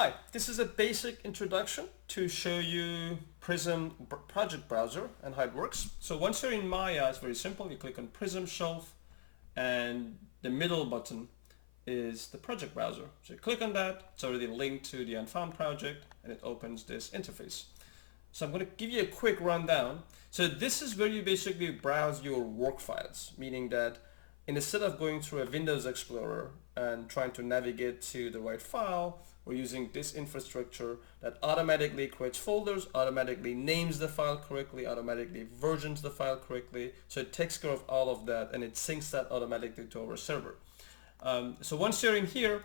Hi, this is a basic introduction to show you PRISM project browser and how it works. So once you're in Maya, it's very simple. You click on PRISM shelf and the middle button is the project browser. So you click on that, it's already linked to the unfound project and it opens this interface. So I'm going to give you a quick rundown. So this is where you basically browse your work files, meaning that instead of going through a Windows Explorer and trying to navigate to the right file, we're using this infrastructure that automatically creates folders, automatically names the file correctly, automatically versions the file correctly. So it takes care of all of that and it syncs that automatically to our server. So once you're in here,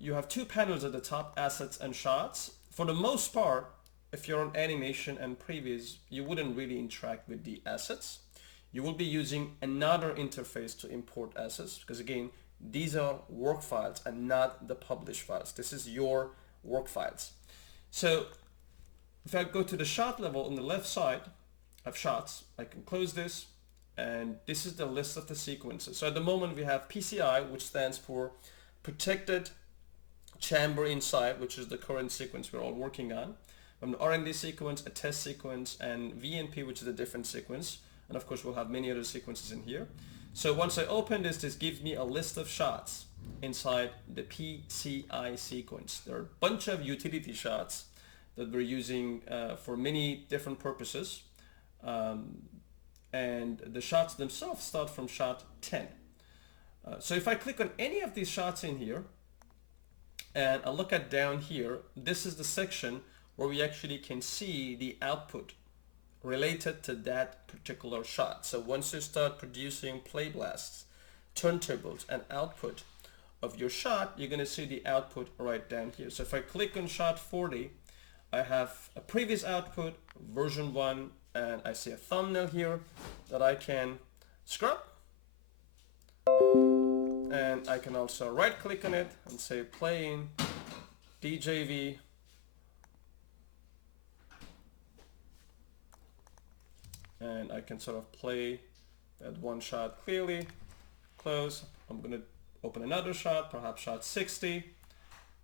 you have two panels at the top, assets and shots. For the most part, if you're on animation and previous, you wouldn't really interact with the assets. You will be using another interface to import assets because again, these are work files and not the published files. This is your work files. So if I go to the shot level on the left side of shots, I can close this and this is the list of the sequences. So at the moment we have PCI, which stands for protected chamber inside, which is the current sequence we're all working on. An R&D sequence, a test sequence, and VNP, which is a different sequence. And of course we'll have many other sequences in here. So once I open this, this gives me a list of shots inside the PCI sequence. There are a bunch of utility shots that we're using for many different purposes. And the shots themselves start from shot 10. So if I click on any of these shots in here, and I look at down here, this is the section where we actually can see the output related to that particular shot. So once you start producing play blasts, turntables, and output of your shot, you're going to see the output right down here. So if I click on shot 40, I have a previous output, version 1, and I see a thumbnail here that I can scrub. And I can also right click on it and say play in DJV and I can sort of play that one shot clearly, close. I'm going to open another shot, perhaps shot 60,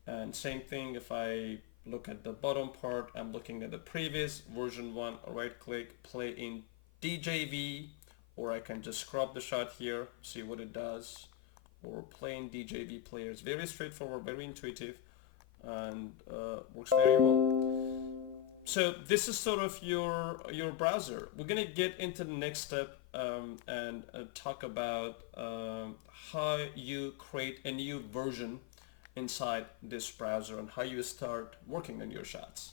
and same thing if I look at the bottom part, I'm looking at the previous version 1, right click, play in DJV, or I can just scrub the shot here, see what it does, or play in DJV player. It's very straightforward, very intuitive, and works very well. So this is sort of your browser. We're gonna get into the next step and talk about how you create a new version inside this browser and how you start working on your shots.